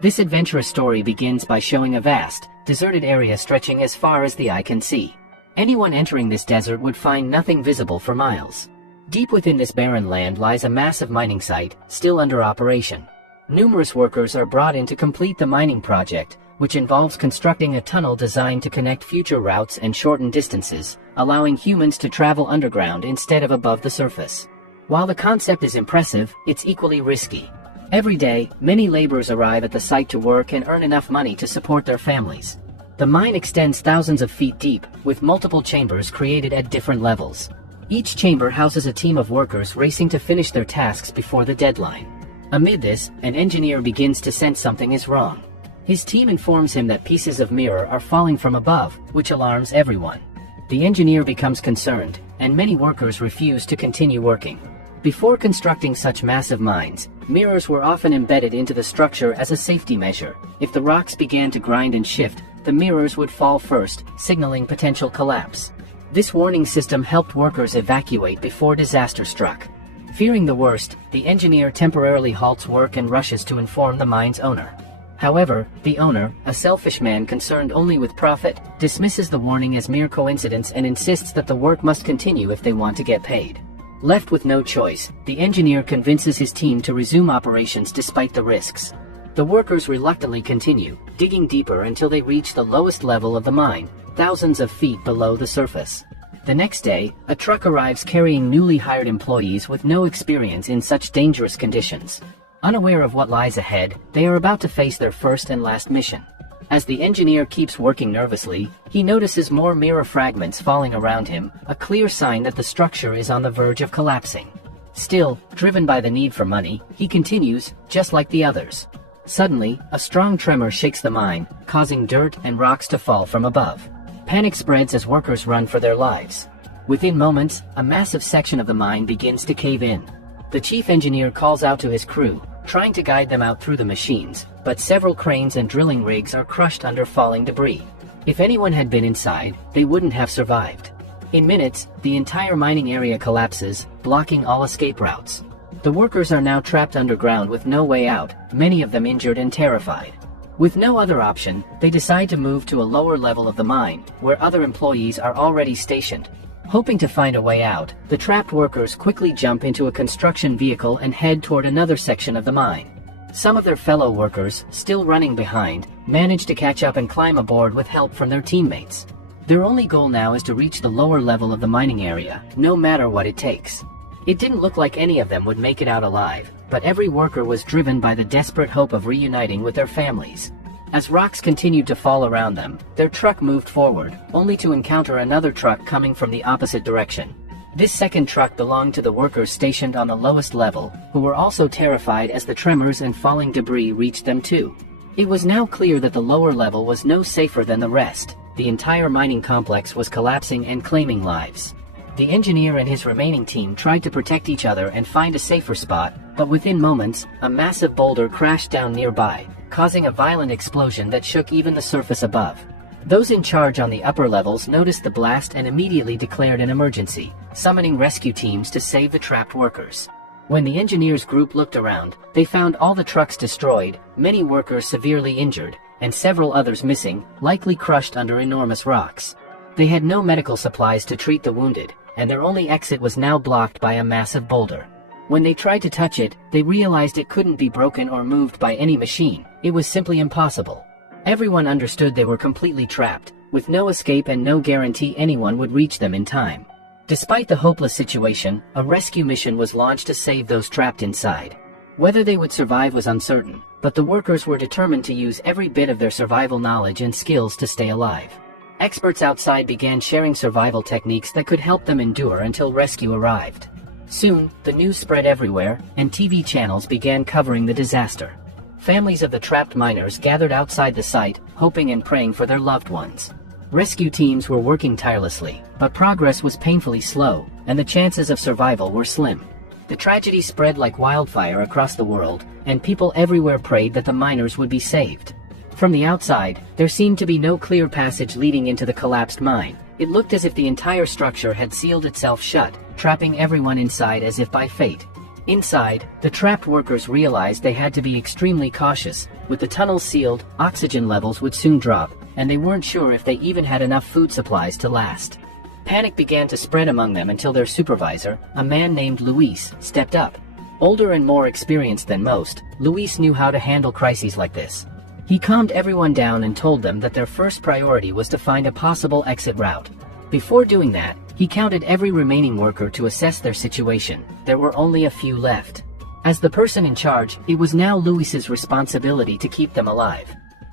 This adventurous story begins by showing a vast, deserted area stretching as far as the eye can see. Anyone entering this desert would find nothing visible for miles. Deep within this barren land lies a massive mining site, still under operation. Numerous workers are brought in to complete the mining project, which involves constructing a tunnel designed to connect future routes and shorten distances, allowing humans to travel underground instead of above the surface. While the concept is impressive, it's equally risky. Every day, many laborers arrive at the site to work and earn enough money to support their families. The mine extends thousands of feet deep, with multiple chambers created at different levels. Each chamber houses a team of workers racing to finish their tasks before the deadline. Amid this, an engineer begins to sense something is wrong. His team informs him that pieces of mirror are falling from above, which alarms everyone. The engineer becomes concerned, and many workers refuse to continue working. Before constructing such massive mines, mirrors were often embedded into the structure as a safety measure. If the rocks began to grind and shift, the mirrors would fall first, signaling potential collapse. This warning system helped workers evacuate before disaster struck. Fearing the worst, the engineer temporarily halts work and rushes to inform the mine's owner. However, the owner, a selfish man concerned only with profit, dismisses the warning as mere coincidence and insists that the work must continue if they want to get paid. Left with no choice, the engineer convinces his team to resume operations despite the risks. The workers reluctantly continue, digging deeper until they reach the lowest level of the mine, thousands of feet below the surface. The next day, a truck arrives carrying newly hired employees with no experience in such dangerous conditions. Unaware of what lies ahead, they are about to face their first and last mission. As the engineer keeps working nervously, he notices more mirror fragments falling around him, a clear sign that the structure is on the verge of collapsing. Still, driven by the need for money, he continues, just like the others. Suddenly, a strong tremor shakes the mine, causing dirt and rocks to fall from above. Panic spreads as workers run for their lives. Within moments, a massive section of the mine begins to cave in. The chief engineer calls out to his crew, trying to guide them out through the machines, but several cranes and drilling rigs are crushed under falling debris. If anyone had been inside, they wouldn't have survived. In minutes, the entire mining area collapses, blocking all escape routes. The workers are now trapped underground with no way out, many of them injured and terrified. With no other option, they decide to move to a lower level of the mine, where other employees are already stationed. Hoping to find a way out, the trapped workers quickly jump into a construction vehicle and head toward another section of the mine. Some of their fellow workers, still running behind, manage to catch up and climb aboard with help from their teammates. Their only goal now is to reach the lower level of the mining area, no matter what it takes. It didn't look like any of them would make it out alive, but every worker was driven by the desperate hope of reuniting with their families. As rocks continued to fall around them, their truck moved forward, only to encounter another truck coming from the opposite direction. This second truck belonged to the workers stationed on the lowest level, who were also terrified as the tremors and falling debris reached them too. It was now clear that the lower level was no safer than the rest. The entire mining complex was collapsing and claiming lives. The engineer and his remaining team tried to protect each other and find a safer spot, but within moments, a massive boulder crashed down nearby, causing a violent explosion that shook even the surface above. Those in charge on the upper levels noticed the blast and immediately declared an emergency, summoning rescue teams to save the trapped workers. When the engineers' group looked around, they found all the trucks destroyed, many workers severely injured, and several others missing, likely crushed under enormous rocks. They had no medical supplies to treat the wounded, and their only exit was now blocked by a massive boulder. When they tried to touch it, they realized it couldn't be broken or moved by any machine. It was simply impossible. Everyone understood they were completely trapped, with no escape and no guarantee anyone would reach them in time. Despite the hopeless situation, a rescue mission was launched to save those trapped inside. Whether they would survive was uncertain, but the workers were determined to use every bit of their survival knowledge and skills to stay alive. Experts outside began sharing survival techniques that could help them endure until rescue arrived. Soon, the news spread everywhere, and TV channels began covering the disaster. Families of the trapped miners gathered outside the site, hoping and praying for their loved ones. Rescue teams were working tirelessly, but progress was painfully slow, and the chances of survival were slim. The tragedy spread like wildfire across the world, and people everywhere prayed that the miners would be saved. From the outside, there seemed to be no clear passage leading into the collapsed mine. It looked as if the entire structure had sealed itself shut, trapping everyone inside as if by fate. Inside, the trapped workers realized they had to be extremely cautious. With the tunnels sealed, oxygen levels would soon drop, and they weren't sure if they even had enough food supplies to last. Panic began to spread among them until their supervisor, a man named Luis, stepped up. Older and more experienced than most, Luis knew how to handle crises like this. He calmed everyone down and told them that their first priority was to find a possible exit route. Before doing that, he counted every remaining worker to assess their situation. There were only a few left. As the person in charge, it was now Luis's responsibility to keep them alive.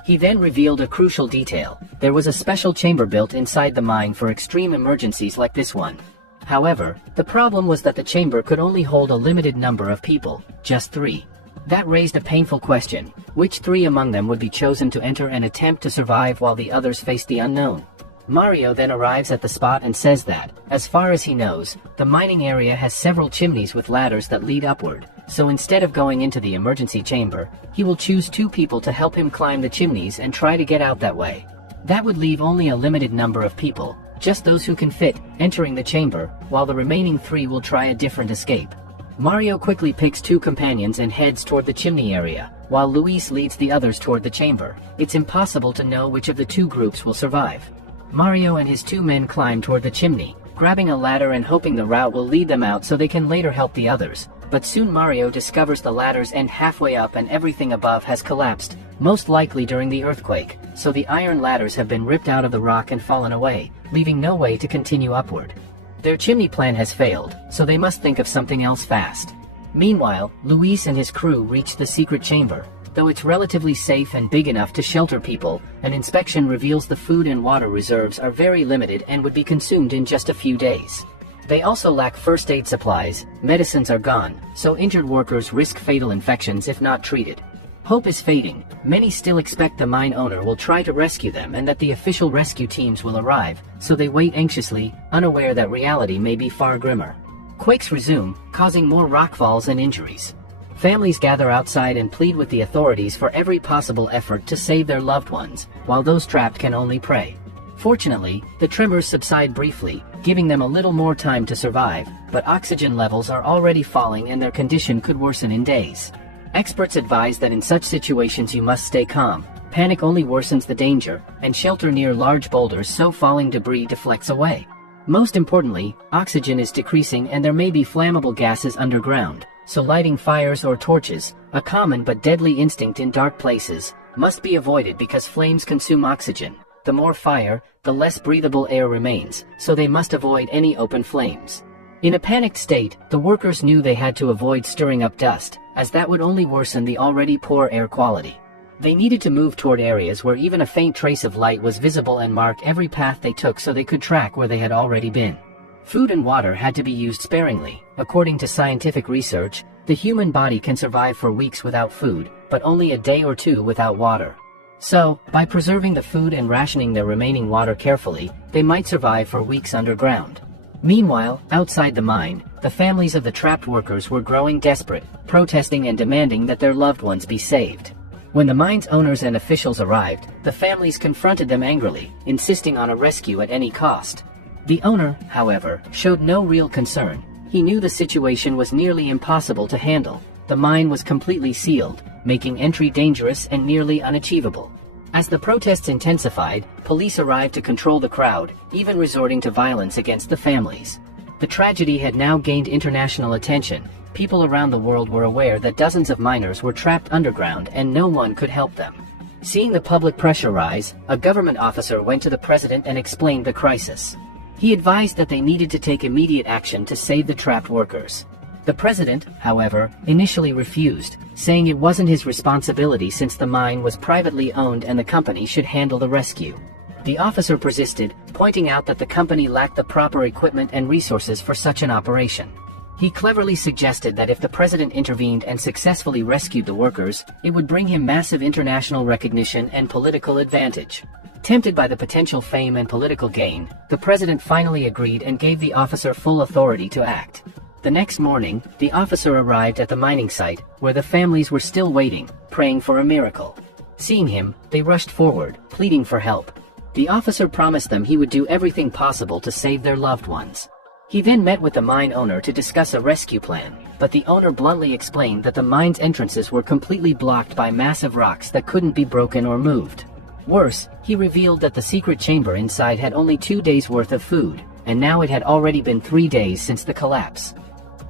He then revealed a crucial detail. There was a special chamber built inside the mine for extreme emergencies like this one. However, the problem was that the chamber could only hold a limited number of people, just 3. That raised a painful question: which 3 among them would be chosen to enter and attempt to survive while the others faced the unknown? Mario then arrives at the spot and says that, as far as he knows, the mining area has several chimneys with ladders that lead upward, so instead of going into the emergency chamber, he will choose 2 people to help him climb the chimneys and try to get out that way. That would leave only a limited number of people, just those who can fit, entering the chamber, while the remaining 3 will try a different escape. Mario quickly picks 2 companions and heads toward the chimney area, while Luis leads the others toward the chamber. It's impossible to know which of the 2 groups will survive. Mario and his 2 men climb toward the chimney, grabbing a ladder and hoping the route will lead them out so they can later help the others. But soon Mario discovers the ladders end halfway up and everything above has collapsed, most likely during the earthquake, so the iron ladders have been ripped out of the rock and fallen away, leaving no way to continue upward. Their chimney plan has failed, so they must think of something else fast. Meanwhile, Luis and his crew reach the secret chamber. Though it's relatively safe and big enough to shelter people, an inspection reveals the food and water reserves are very limited and would be consumed in just a few days. They also lack first aid supplies, medicines are gone, so injured workers risk fatal infections if not treated. Hope is fading. Many still expect the mine owner will try to rescue them and that the official rescue teams will arrive, so they wait anxiously, unaware that reality may be far grimmer. Quakes resume, causing more rockfalls and injuries. Families gather outside and plead with the authorities for every possible effort to save their loved ones, while those trapped can only pray. Fortunately, the tremors subside briefly, giving them a little more time to survive, but oxygen levels are already falling and their condition could worsen in days. Experts advise that in such situations you must stay calm, panic only worsens the danger, and shelter near large boulders so falling debris deflects away. Most importantly, oxygen is decreasing and there may be flammable gases underground, so lighting fires or torches, a common but deadly instinct in dark places, must be avoided because flames consume oxygen. The more fire, the less breathable air remains, so they must avoid any open flames. In a panicked state, the workers knew they had to avoid stirring up dust, as that would only worsen the already poor air quality. They needed to move toward areas where even a faint trace of light was visible and mark every path they took so they could track where they had already been. Food and water had to be used sparingly. According to scientific research, the human body can survive for weeks without food, but only a day or 2 without water. So, by preserving the food and rationing their remaining water carefully, they might survive for weeks underground. Meanwhile, outside the mine, the families of the trapped workers were growing desperate, protesting and demanding that their loved ones be saved. When the mine's owners and officials arrived, the families confronted them angrily, insisting on a rescue at any cost. The owner, however, showed no real concern. He knew the situation was nearly impossible to handle. The mine was completely sealed, making entry dangerous and nearly unachievable. As the protests intensified, police arrived to control the crowd, even resorting to violence against the families. The tragedy had now gained international attention. People around the world were aware that dozens of miners were trapped underground and no one could help them. Seeing the public pressure rise, a government officer went to the president and explained the crisis. He advised that they needed to take immediate action to save the trapped workers. The president, however, initially refused, saying it wasn't his responsibility since the mine was privately owned and the company should handle the rescue. The officer persisted, pointing out that the company lacked the proper equipment and resources for such an operation. He cleverly suggested that if the president intervened and successfully rescued the workers, it would bring him massive international recognition and political advantage. Tempted by the potential fame and political gain, the president finally agreed and gave the officer full authority to act. The next morning, the officer arrived at the mining site, where the families were still waiting, praying for a miracle. Seeing him, they rushed forward, pleading for help. The officer promised them he would do everything possible to save their loved ones. He then met with the mine owner to discuss a rescue plan, but the owner bluntly explained that the mine's entrances were completely blocked by massive rocks that couldn't be broken or moved. Worse, he revealed that the secret chamber inside had only 2 days' worth of food, and now it had already been 3 days since the collapse.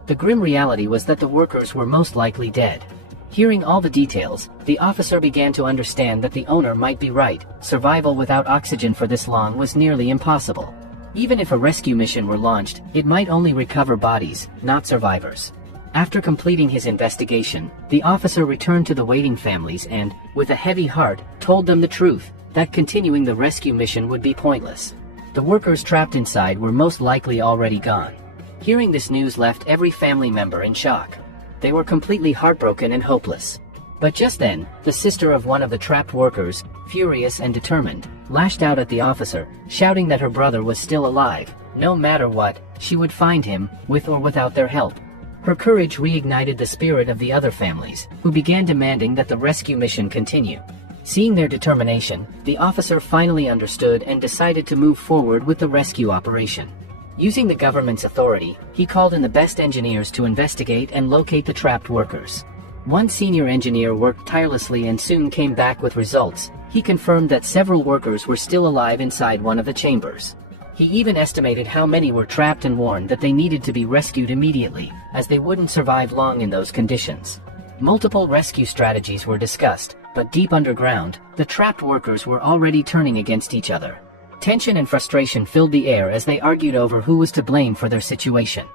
The grim reality was that the workers were most likely dead. Hearing all the details, the officer began to understand that the owner might be right. Survival without oxygen for this long was nearly impossible. Even if a rescue mission were launched, it might only recover bodies, not survivors. After completing his investigation, the officer returned to the waiting families and, with a heavy heart, told them the truth, that continuing the rescue mission would be pointless. The workers trapped inside were most likely already gone. Hearing this news left every family member in shock. They were completely heartbroken and hopeless. But just then, the sister of one of the trapped workers, furious and determined, lashed out at the officer, shouting that her brother was still alive. No matter what, she would find him, with or without their help. Her courage reignited the spirit of the other families, who began demanding that the rescue mission continue. Seeing their determination, the officer finally understood and decided to move forward with the rescue operation. Using the government's authority, he called in the best engineers to investigate and locate the trapped workers. One senior engineer worked tirelessly and soon came back with results. He confirmed that several workers were still alive inside one of the chambers. He even estimated how many were trapped and warned that they needed to be rescued immediately, as they wouldn't survive long in those conditions. Multiple rescue strategies were discussed, but deep underground, the trapped workers were already turning against each other. Tension and frustration filled the air as they argued over who was to blame for their situation.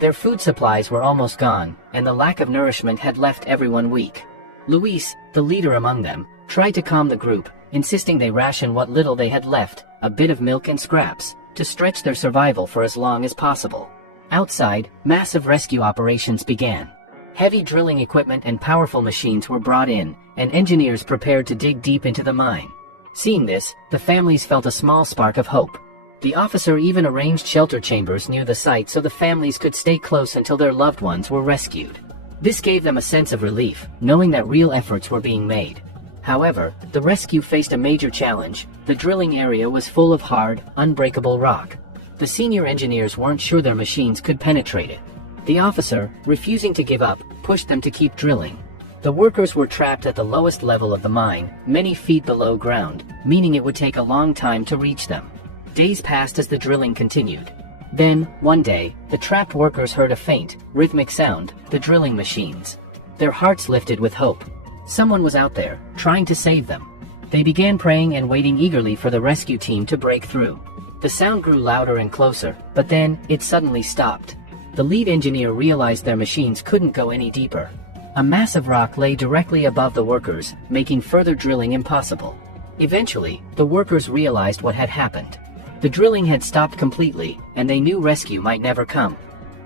Their food supplies were almost gone, and the lack of nourishment had left everyone weak. Luis, the leader among them, tried to calm the group, insisting they ration what little they had left, a bit of milk and scraps, to stretch their survival for as long as possible. Outside, massive rescue operations began. Heavy drilling equipment and powerful machines were brought in, and engineers prepared to dig deep into the mine. Seeing this, the families felt a small spark of hope. The officer even arranged shelter chambers near the site so the families could stay close until their loved ones were rescued. This gave them a sense of relief, knowing that real efforts were being made. However, the rescue faced a major challenge. The drilling area was full of hard, unbreakable rock. The senior engineers weren't sure their machines could penetrate it. The officer, refusing to give up, pushed them to keep drilling. The workers were trapped at the lowest level of the mine, many feet below ground, meaning it would take a long time to reach them. Days passed as the drilling continued. Then, one day, the trapped workers heard a faint, rhythmic sound, the drilling machines. Their hearts lifted with hope. Someone was out there, trying to save them. They began praying and waiting eagerly for the rescue team to break through. The sound grew louder and closer, but then, it suddenly stopped. The lead engineer realized their machines couldn't go any deeper. A massive rock lay directly above the workers, making further drilling impossible. Eventually, the workers realized what had happened. The drilling had stopped completely, and they knew rescue might never come.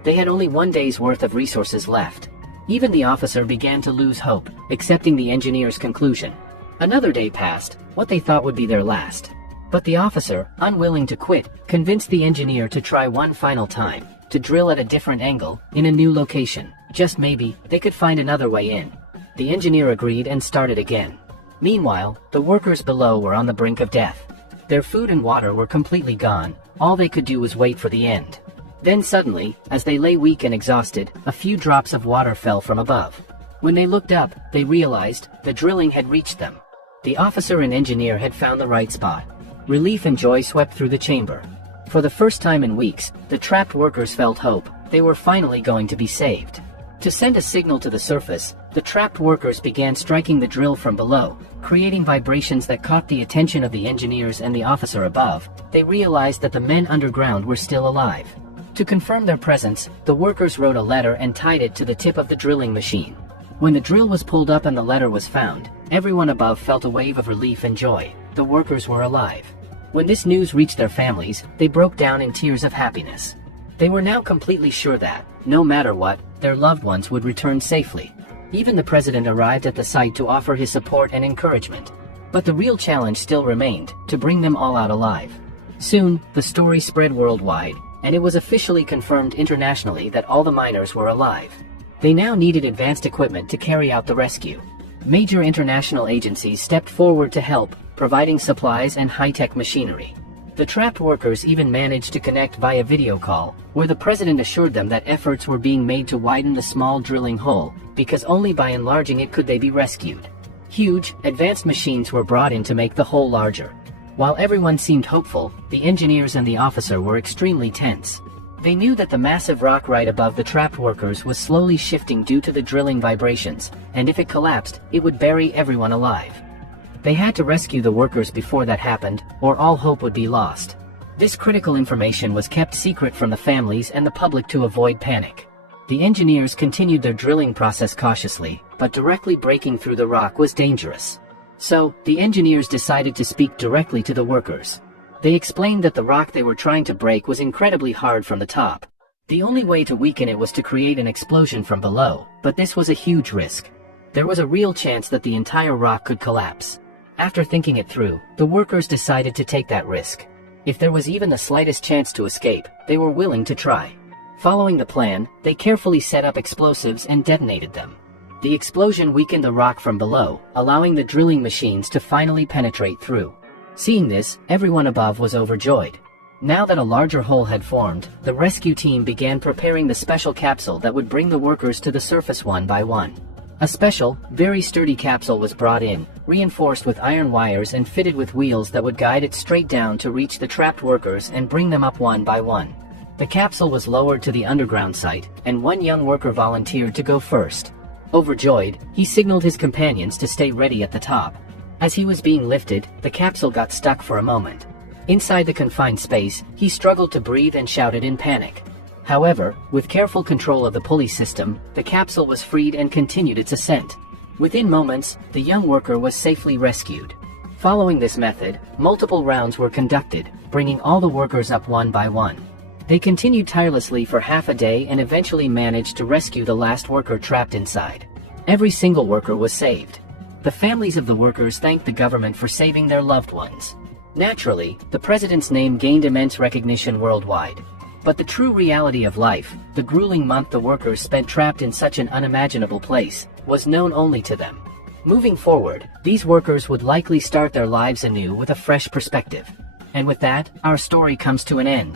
They had only 1 day's worth of resources left. Even the officer began to lose hope, accepting the engineer's conclusion. Another day passed, what they thought would be their last. But the officer, unwilling to quit, convinced the engineer to try one final time, to drill at a different angle, in a new location. Just maybe, they could find another way in. The engineer agreed and started again. Meanwhile, the workers below were on the brink of death. Their food and water were completely gone. All they could do was wait for the end. Then suddenly, as they lay weak and exhausted, a few drops of water fell from above. When they looked up, they realized the drilling had reached them. The officer and engineer had found the right spot. Relief and joy swept through the chamber. For the first time in weeks, the trapped workers felt hope. They were finally going to be saved. To send a signal to the surface, the trapped workers began striking the drill from below, creating vibrations that caught the attention of the engineers and the officer above. They realized that the men underground were still alive. To confirm their presence, the workers wrote a letter and tied it to the tip of the drilling machine. When the drill was pulled up and the letter was found, everyone above felt a wave of relief and joy. The workers were alive. When this news reached their families, they broke down in tears of happiness. They were now completely sure that, no matter what, their loved ones would return safely. Even the president arrived at the site to offer his support and encouragement. But the real challenge still remained, to bring them all out alive. Soon, the story spread worldwide, and it was officially confirmed internationally that all the miners were alive. They now needed advanced equipment to carry out the rescue. Major international agencies stepped forward to help, providing supplies and high-tech machinery. The trapped workers even managed to connect via video call, where the president assured them that efforts were being made to widen the small drilling hole, because only by enlarging it could they be rescued. Huge, advanced machines were brought in to make the hole larger. While everyone seemed hopeful, the engineers and the officer were extremely tense. They knew that the massive rock right above the trapped workers was slowly shifting due to the drilling vibrations, and if it collapsed, it would bury everyone alive. They had to rescue the workers before that happened, or all hope would be lost. This critical information was kept secret from the families and the public to avoid panic. The engineers continued their drilling process cautiously, but directly breaking through the rock was dangerous. So, the engineers decided to speak directly to the workers. They explained that the rock they were trying to break was incredibly hard from the top. The only way to weaken it was to create an explosion from below, but this was a huge risk. There was a real chance that the entire rock could collapse. After thinking it through, the workers decided to take that risk. If there was even the slightest chance to escape, they were willing to try. Following the plan, they carefully set up explosives and detonated them. The explosion weakened the rock from below, allowing the drilling machines to finally penetrate through. Seeing this, everyone above was overjoyed. Now that a larger hole had formed, the rescue team began preparing the special capsule that would bring the workers to the surface one by one. A special, very sturdy capsule was brought in, reinforced with iron wires and fitted with wheels that would guide it straight down to reach the trapped workers and bring them up one by one. The capsule was lowered to the underground site, and one young worker volunteered to go first. Overjoyed, he signaled his companions to stay ready at the top. As he was being lifted, the capsule got stuck for a moment. Inside the confined space, he struggled to breathe and shouted in panic. However, with careful control of the pulley system, the capsule was freed and continued its ascent. Within moments, the young worker was safely rescued. Following this method, multiple rounds were conducted, bringing all the workers up one by one. They continued tirelessly for half a day and eventually managed to rescue the last worker trapped inside. Every single worker was saved. The families of the workers thanked the government for saving their loved ones. Naturally, the president's name gained immense recognition worldwide. But the true reality of life, the grueling month the workers spent trapped in such an unimaginable place, was known only to them. Moving forward, these workers would likely start their lives anew with a fresh perspective. And with that, our story comes to an end.